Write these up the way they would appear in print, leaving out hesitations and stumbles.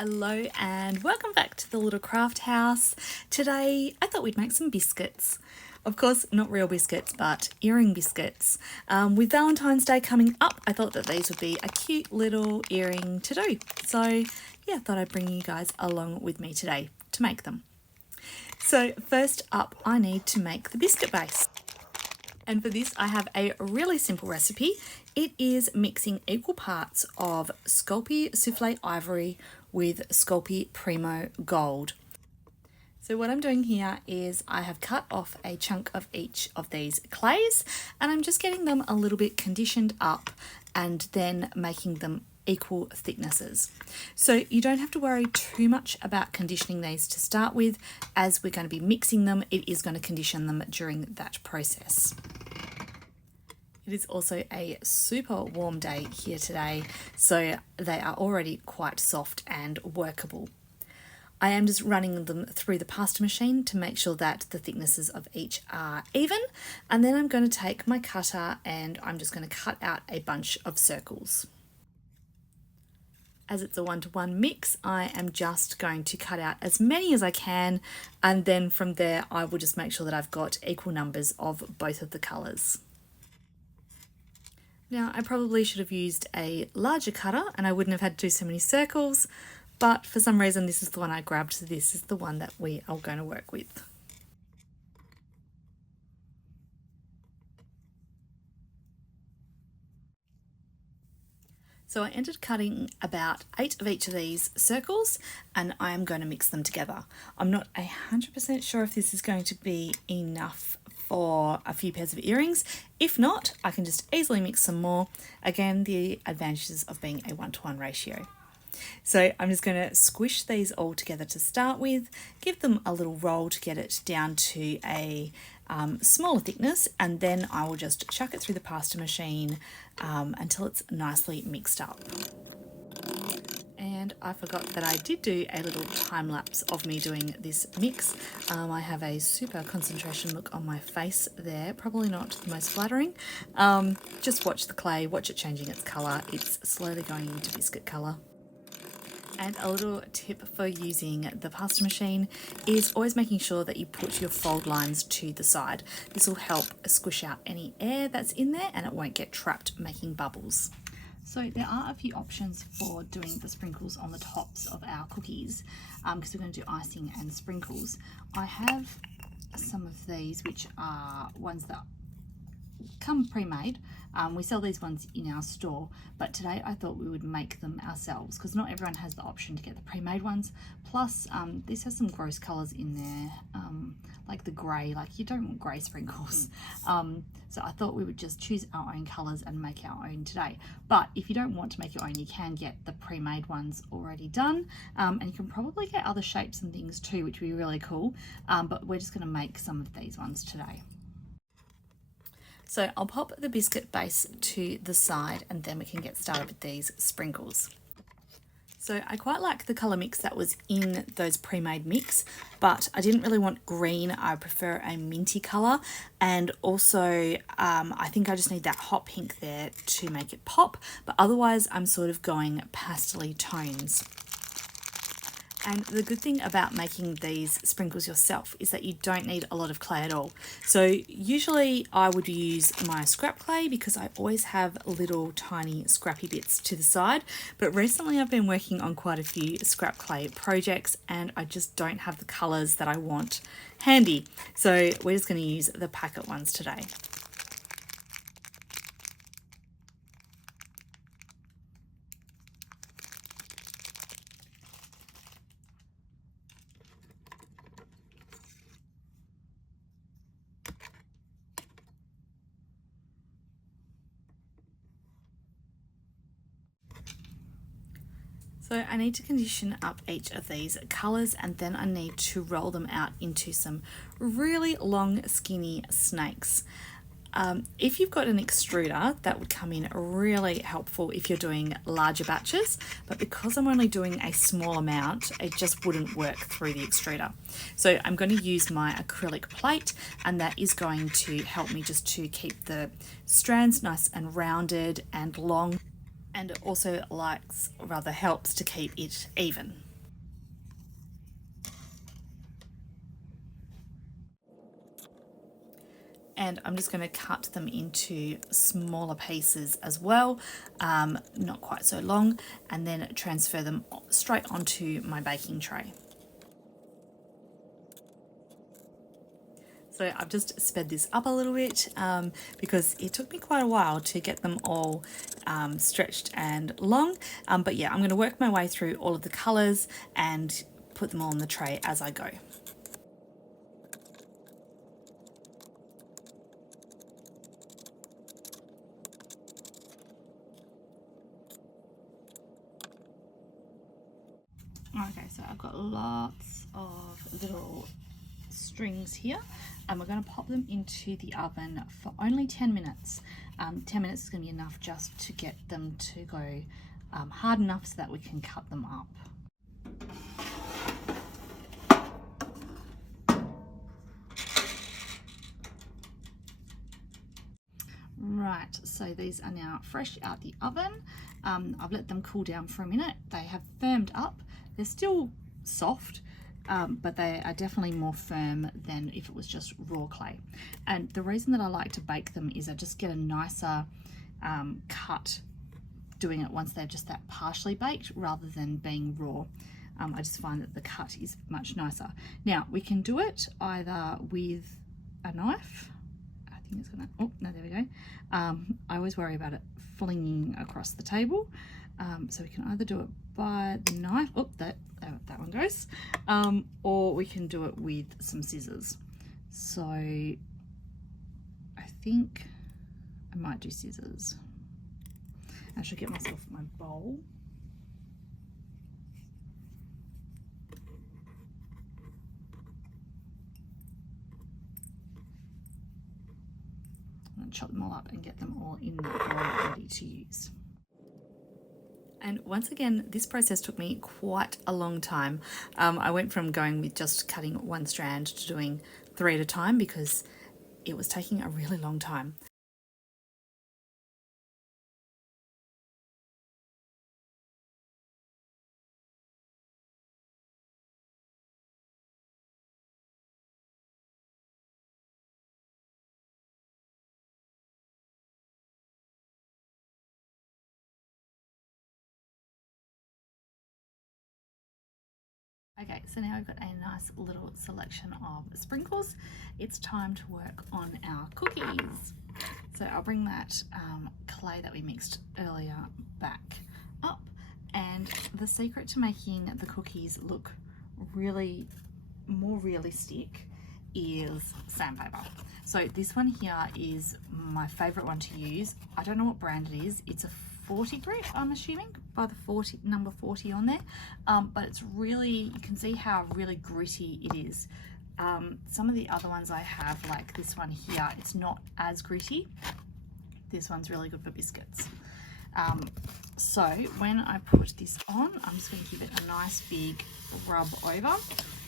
Hello and welcome back to the little craft house. Today I thought we'd make some biscuits. Of course, not real biscuits, but earring biscuits. With Valentine's Day coming up, I thought that these would be a cute little earring to do. So yeah, I thought I'd bring you guys along with me today to make them. So first up, I need to make the biscuit base. And for this, I have a really simple recipe. It is mixing equal parts of Sculpey Soufflé Ivory with Sculpey Primo Gold. So what I'm doing here is I have cut off a chunk of each of these clays and I'm just getting them a little bit conditioned up and then making them equal thicknesses. So you don't have to worry too much about conditioning these to start with. As we're going to be mixing them, it is going to condition them during that process. It is also a super warm day here today, so they are already quite soft and workable. I am just running them through the pasta machine to make sure that the thicknesses of each are even, and then I'm going to take my cutter and I'm just going to cut out a bunch of circles. As it's a one-to-one mix, I am just going to cut out as many as I can, and then from there I will just make sure that I've got equal numbers of both of the colours. Now, I probably should have used a larger cutter and I wouldn't have had to do so many circles, but for some reason this is the one I grabbed, so this is the one that we are going to work with. So I ended cutting about 8 of each of these circles and I am going to mix them together. I'm not 100% sure if this is going to be enough for a few pairs of earrings. If not, I can just easily mix some more. Again, the advantages of being a 1-to-1 ratio. So I'm just going to squish these all together to start with, give them a little roll to get it down to a smaller thickness, and then I will just chuck it through the pasta machine until it's nicely mixed up. And I forgot that I did do a little time lapse of me doing this mix. I have a super concentration look on my face there, probably not the most flattering. Just watch the clay, watch it changing its colour. It's slowly going into biscuit colour. And a little tip for using the pasta machine is always making sure that you put your fold lines to the side. This will help squish out any air that's in there and it won't get trapped making bubbles. So there are a few options for doing the sprinkles on the tops of our cookies because we're going to do icing and sprinkles. I have some of these which are ones that come pre-made. We sell these ones in our store, but today I thought we would make them ourselves because not everyone has the option to get the pre-made ones. Plus this has some gross colours in there, like the grey, like you don't want grey sprinkles. So I thought we would just choose our own colours and make our own today. But if you don't want to make your own, you can get the pre-made ones already done, and you can probably get other shapes and things too, which would be really cool. But we're just going to make some of these ones today. So I'll pop the biscuit base to the side and then we can get started with these sprinkles. So I quite like the colour mix that was in those pre-made mix, but I didn't really want green. I prefer a minty colour, and also I think I just need that hot pink there to make it pop, but otherwise I'm sort of going pastel-y tones. And the good thing about making these sprinkles yourself is that you don't need a lot of clay at all. So usually I would use my scrap clay because I always have little tiny scrappy bits to the side. But recently I've been working on quite a few scrap clay projects and I just don't have the colours that I want handy. So we're just going to use the packet ones today. So I need to condition up each of these colours and then I need to roll them out into some really long skinny snakes. If you've got an extruder, that would come in really helpful if you're doing larger batches, but because I'm only doing a small amount, it just wouldn't work through the extruder. So I'm going to use my acrylic plate, and that is going to help me just to keep the strands nice and rounded and long, and it also helps to keep it even. And I'm just going to cut them into smaller pieces as well, not quite so long, and then transfer them straight onto my baking tray. So I've just sped this up a little bit because it took me quite a while to get them all stretched and long. But yeah, I'm going to work my way through all of the colours and put them all on the tray as I go. Okay, so I've got lots of little strings here, and we're going to pop them into the oven for only 10 minutes. 10 minutes is going to be enough just to get them to go hard enough so that we can cut them up. Right, so these are now fresh out the oven. I've let them cool down for a minute. They have firmed up. They're still soft, but they are definitely more firm than if it was just raw clay. And the reason that I like to bake them is I just get a nicer cut doing it once they're just that partially baked rather than being raw. I just find that the cut is much nicer. Now we can do it either with a knife. I think it's gonna, oh no, there we go. I always worry about it flinging across the table. So we can either do it by the knife, oh, that one goes, or we can do it with some scissors. So I think I might do scissors. I should get myself my bowl. And chop them all up and get them all in the bowl ready to use. And once again, this process took me quite a long time. I went from going with just cutting one strand to doing 3 at a time because it was taking a really long time. Okay, so now we've got a nice little selection of sprinkles. It's time to work on our cookies. So I'll bring that clay that we mixed earlier back up. And the secret to making the cookies look really more realistic is sandpaper. So this one here is my favorite one to use. I don't know what brand it is. It's a 40 grit, I'm assuming, by the number 40 on there, but it's really, you can see how really gritty it is. Some of the other ones I have, like this one here, it's not as gritty. This one's really good for biscuits. So when I put this on, I'm just going to give it a nice big rub over,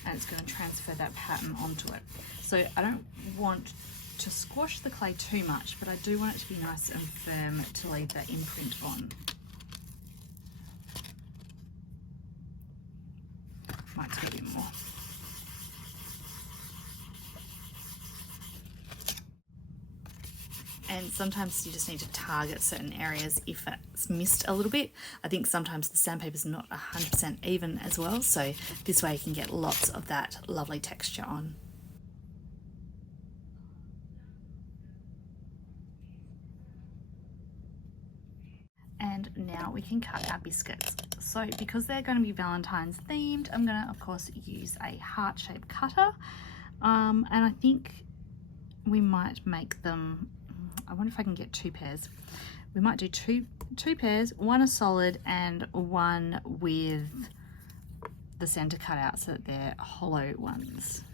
and it's going to transfer that pattern onto it. So I don't want to squash the clay too much, but I do want it to be nice and firm to leave that imprint on. Might do a bit more. And sometimes you just need to target certain areas if it's missed a little bit. I think sometimes the sandpaper's not 100% even as well, so this way you can get lots of that lovely texture on. And now we can cut our biscuits. So because they're going to be Valentine's themed, I'm going to of course use a heart-shaped cutter, and I think we might make them, I wonder if I can get 2 pairs. We might do two pairs, one a solid and one with the center cut out so that they're hollow ones.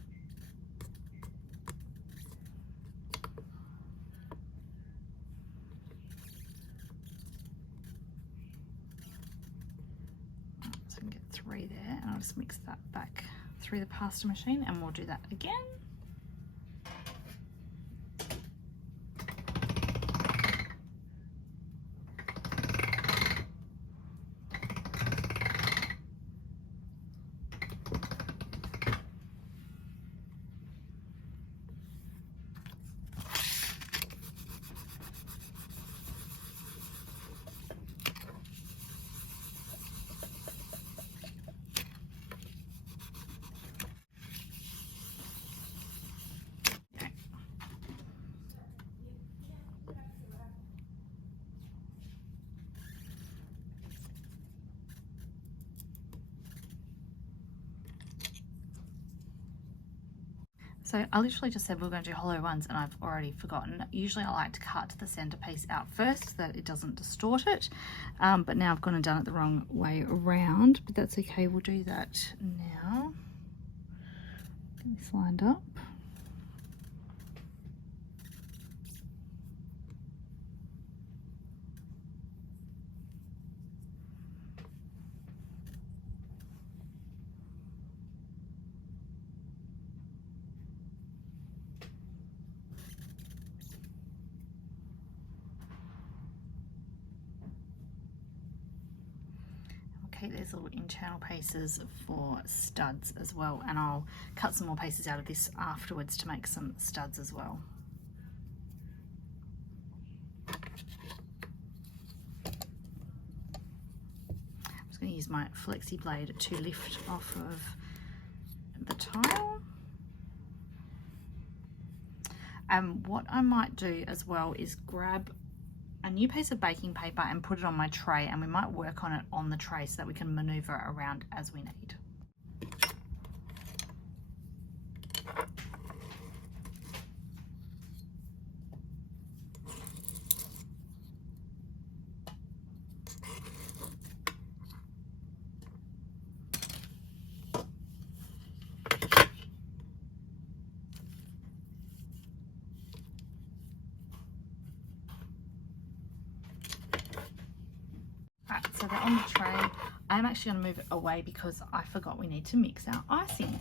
So I can get 3 there, and I'll just mix that back through the pasta machine, and we'll do that again. So I literally just said we're going to do hollow ones and I've already forgotten. Usually I like to cut the centerpiece out first so that it doesn't distort it, but now I've gone and done it the wrong way around, but that's okay, we'll do that now. Get this lined up. Keep these little internal pieces for studs as well, and I'll cut some more pieces out of this afterwards to make some studs as well. I'm just going to use my flexi blade to lift off of the tile. What I might do as well is grab a new piece of baking paper and put it on my tray, and we might work on it on the tray so that we can maneuver around as we need. So they're on the tray. I'm actually going to move it away because I forgot we need to mix our icing.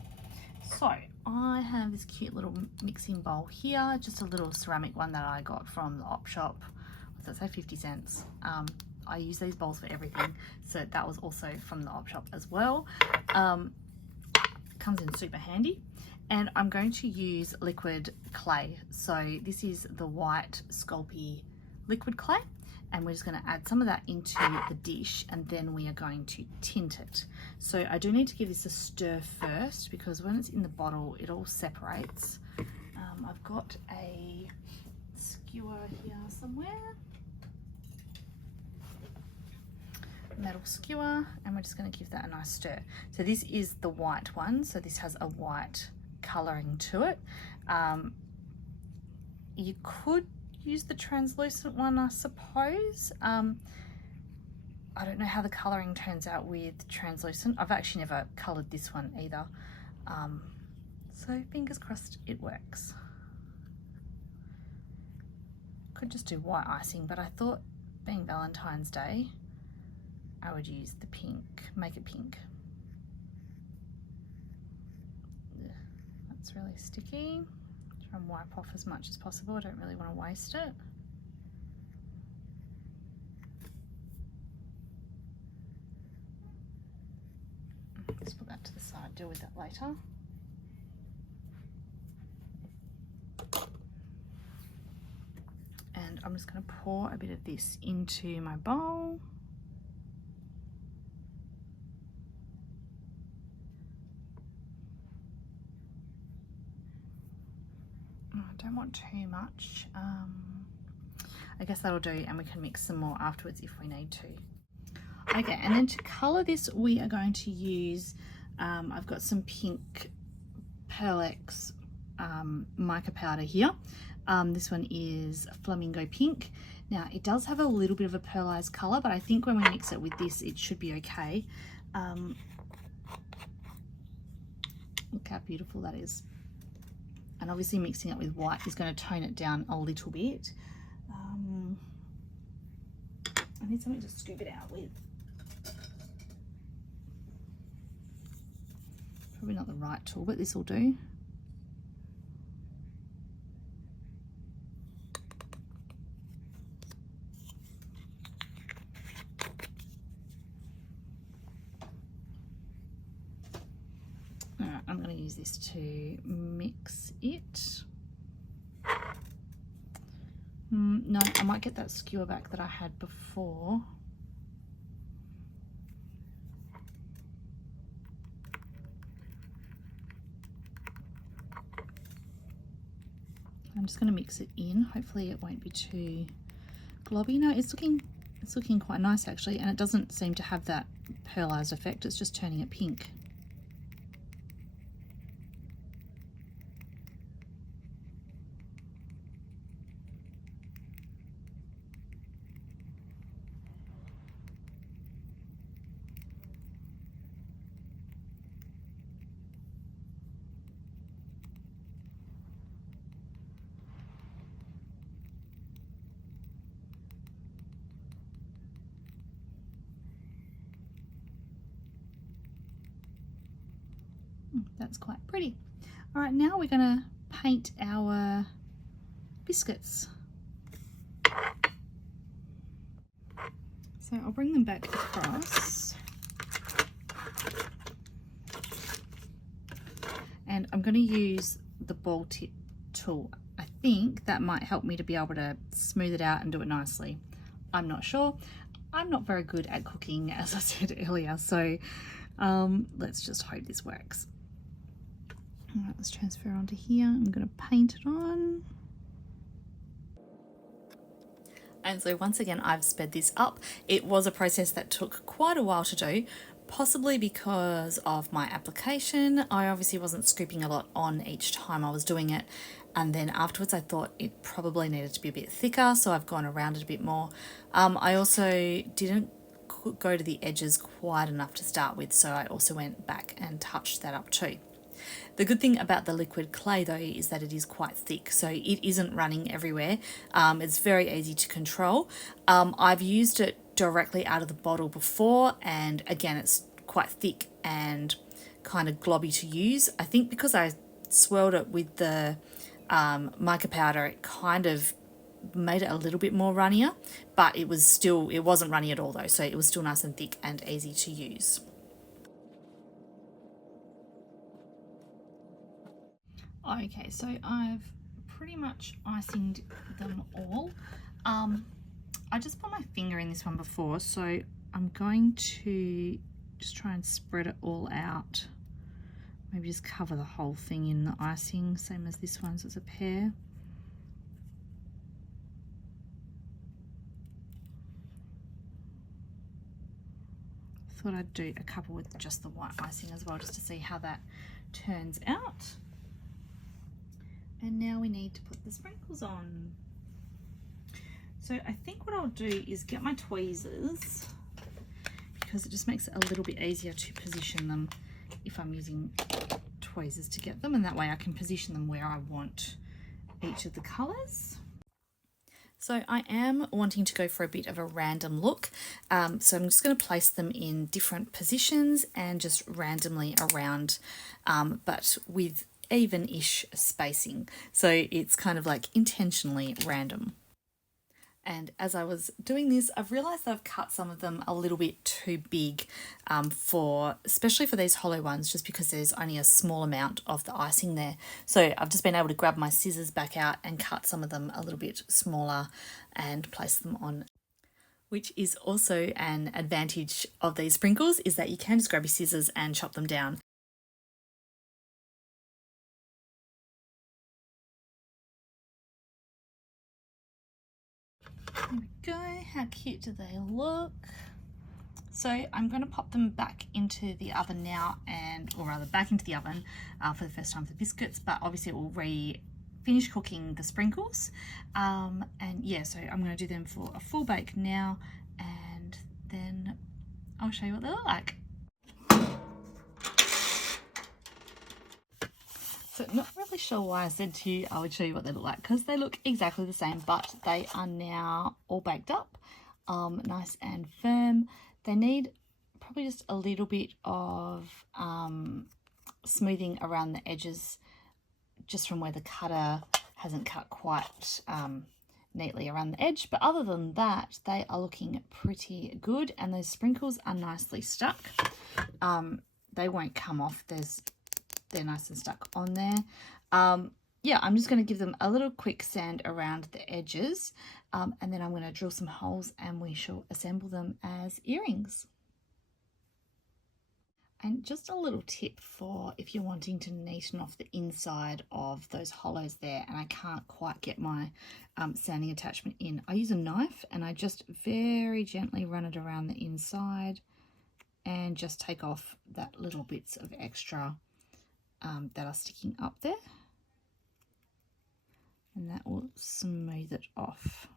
So I have this cute little mixing bowl here, just a little ceramic one that I got from the op shop. What does that say? 50 cents. I use these bowls for everything, so that was also from the op shop as well. Comes in super handy. And I'm going to use liquid clay. So this is the white Sculpey liquid clay. And we're just going to add some of that into the dish, and then we are going to tint it. So I do need to give this a stir first, because when it's in the bottle it all separates. I've got a skewer here somewhere, metal skewer, and we're just going to give that a nice stir. So this is the white one, so this has a white colouring to it. You could use the translucent one, I suppose. I don't know how the colouring turns out with translucent. I've actually never coloured this one either. So fingers crossed it works. Could just do white icing, but I thought, being Valentine's Day, I would use the pink, make it pink. Ugh, that's really sticky. Try and wipe off as much as possible. I don't really want to waste it. Let's put that to the side, deal with that later. And I'm just going to pour a bit of this into my bowl. I don't want too much. I guess that'll do, and we can mix some more afterwards if we need to. Okay, and then to colour this, we are going to use, I've got some pink Pearl-Ex mica powder here. This one is Flamingo Pink. Now, it does have a little bit of a pearlized colour, but I think when we mix it with this, it should be okay. Look how beautiful that is. And obviously mixing it with white is going to tone it down a little bit. I need something to scoop it out with. Probably not the right tool, but this will do. Alright, I'm going to use this to mix it. No, I might get that skewer back that I had before. I'm just going to mix it in. Hopefully it won't be too globby. No, it's looking quite nice actually, and it doesn't seem to have that pearlized effect. It's just turning it pink. That's quite pretty. All right, now we're gonna paint our biscuits. So I'll bring them back across. And I'm gonna use the ball tip tool. I think that might help me to be able to smooth it out and do it nicely. I'm not sure. I'm not very good at cooking, as I said earlier, so let's just hope this works. All right, let's transfer onto here. I'm gonna paint it on. And so once again, I've sped this up. It was a process that took quite a while to do, possibly because of my application. I obviously wasn't scooping a lot on each time I was doing it. And then afterwards I thought it probably needed to be a bit thicker, so I've gone around it a bit more. I also didn't go to the edges quite enough to start with, so I also went back and touched that up too. The good thing about the liquid clay though is that it is quite thick, so it isn't running everywhere. It's very easy to control. I've used it directly out of the bottle before, and again it's quite thick and kind of globby to use. I think because I swirled it with the mica powder, it kind of made it a little bit more runnier, but it wasn't runny at all though, so it was still nice and thick and easy to use. Okay, so I've pretty much icinged them all. I just put my finger in this one before, so I'm going to just try and spread it all out. Maybe just cover the whole thing in the icing, same as this one's as a pair. Thought I'd do a couple with just the white icing as well, just to see how that turns out. And now we need to put the sprinkles on. So I think what I'll do is get my tweezers, because it just makes it a little bit easier to position them if I'm using tweezers to get them, and that way I can position them where I want each of the colours. So I am wanting to go for a bit of a random look, so I'm just going to place them in different positions and just randomly around, but with even-ish spacing, so it's kind of like intentionally random. And as I was doing this, I've realised that I've cut some of them a little bit too big, especially for these hollow ones, just because there's only a small amount of the icing there. So I've just been able to grab my scissors back out and cut some of them a little bit smaller and place them on. Which is also an advantage of these sprinkles, is that you can just grab your scissors and chop them down. There we go, how cute do they look? So I'm going to pop them back into the oven now, or rather back into the oven for the first time for the biscuits, but obviously it will finish cooking the sprinkles. And yeah, so I'm going to do them for a full bake now, and then I'll show you what they look like. So not really sure why I said to you I would show you what they look like, because they look exactly the same, but they are now all baked up, nice and firm. They need probably just a little bit of smoothing around the edges, just from where the cutter hasn't cut quite neatly around the edge, but other than that they are looking pretty good, and those sprinkles are nicely stuck. They won't come off, they're nice and stuck on there. Yeah, I'm just going to give them a little quick sand around the edges, and then I'm going to drill some holes and we shall assemble them as earrings. And just a little tip for if you're wanting to neaten off the inside of those hollows there and I can't quite get my sanding attachment in, I use a knife and I just very gently run it around the inside and just take off that little bits of extra that are sticking up there, and that will smooth it off.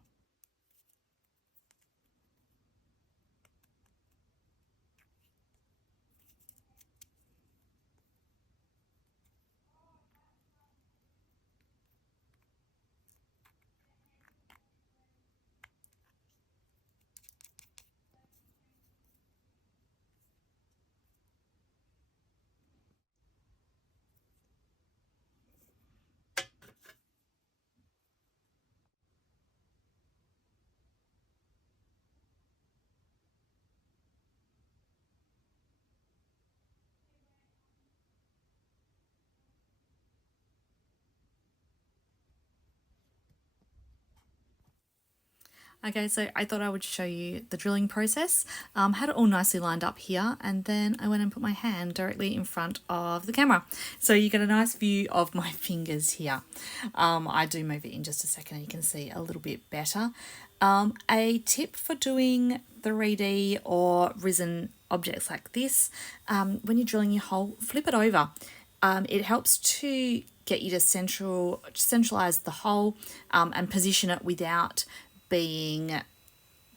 Okay, so I thought I would show you the drilling process. Had it all nicely lined up here, and then I went and put my hand directly in front of the camera. So you get a nice view of my fingers here. I do move it in just a second and you can see a little bit better. A tip for doing 3D or risen objects like this, when you're drilling your hole, flip it over. It helps to get you to centralize the hole and position it without being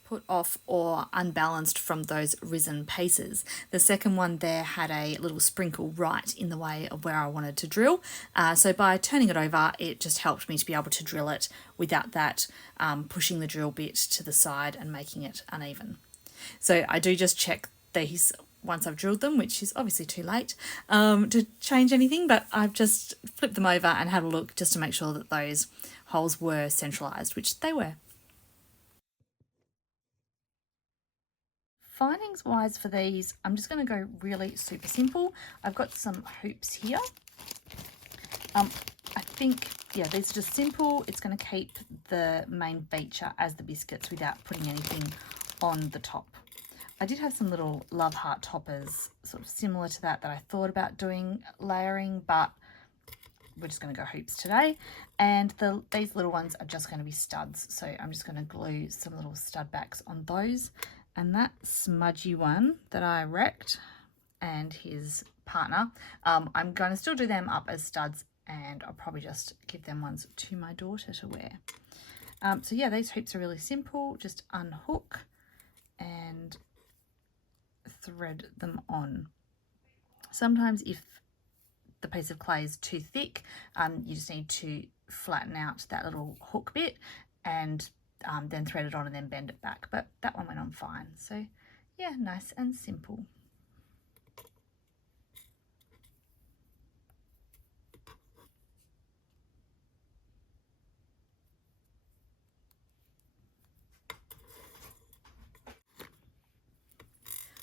put off or unbalanced from those risen pieces. The second one there had a little sprinkle right in the way of where I wanted to drill. So by turning it over, it just helped me to be able to drill it without that pushing the drill bit to the side and making it uneven. So I do just check these once I've drilled them, which is obviously too late to change anything, but I've just flipped them over and had a look just to make sure that those holes were centralised, which they were. Findings wise for these, I'm just going to go really super simple. I've got some hoops here. I think, yeah, these are just simple. It's going to keep the main feature as the biscuits without putting anything on the top. I did have some little love heart toppers sort of similar to that I thought about doing layering, but we're just going to go hoops today. And these little ones are just going to be studs. So I'm just going to glue some little stud backs on those. And that smudgy one that I wrecked and his partner, I'm going to still do them up as studs, and I'll probably just give them ones to my daughter to wear. So yeah, these hoops are really simple. Just unhook and thread them on. Sometimes if the piece of clay is too thick, you just need to flatten out that little hook bit and then thread it on and then bend it back, but that one went on fine. So yeah, nice and simple.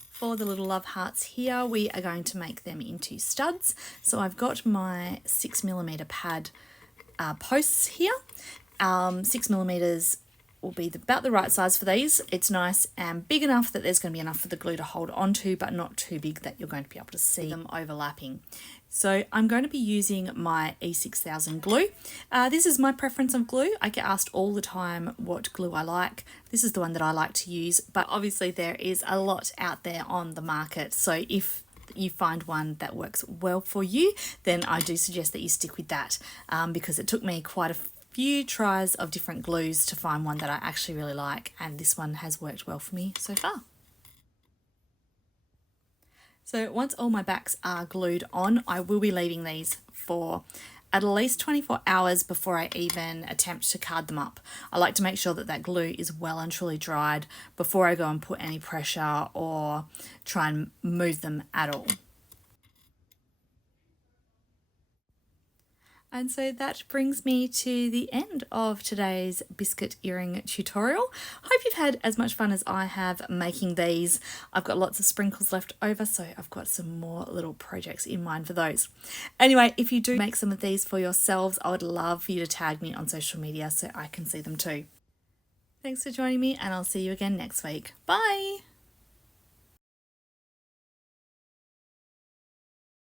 For the little love hearts here, we are going to make them into studs. So I've got my 6mm pad posts here. 6mm will be about the right size for these. It's nice and big enough that there's going to be enough for the glue to hold onto, but not too big that you're going to be able to see them overlapping. So I'm going to be using my E6000 glue. This is my preference of glue. I get asked all the time what glue I like. This is the one that I like to use, but obviously there is a lot out there on the market. So if you find one that works well for you, then I do suggest that you stick with that, because it took me quite a few tries of different glues to find one that I actually really like, and this one has worked well for me so far. So once all my backs are glued on, I will be leaving these for at least 24 hours before I even attempt to card them up. I like to make sure that that glue is well and truly dried before I go and put any pressure or try and move them at all. And so that brings me to the end of today's biscuit earring tutorial. Hope you've had as much fun as I have making these. I've got lots of sprinkles left over, so I've got some more little projects in mind for those. Anyway, if you do make some of these for yourselves, I would love for you to tag me on social media so I can see them too. Thanks for joining me, and I'll see you again next week. Bye!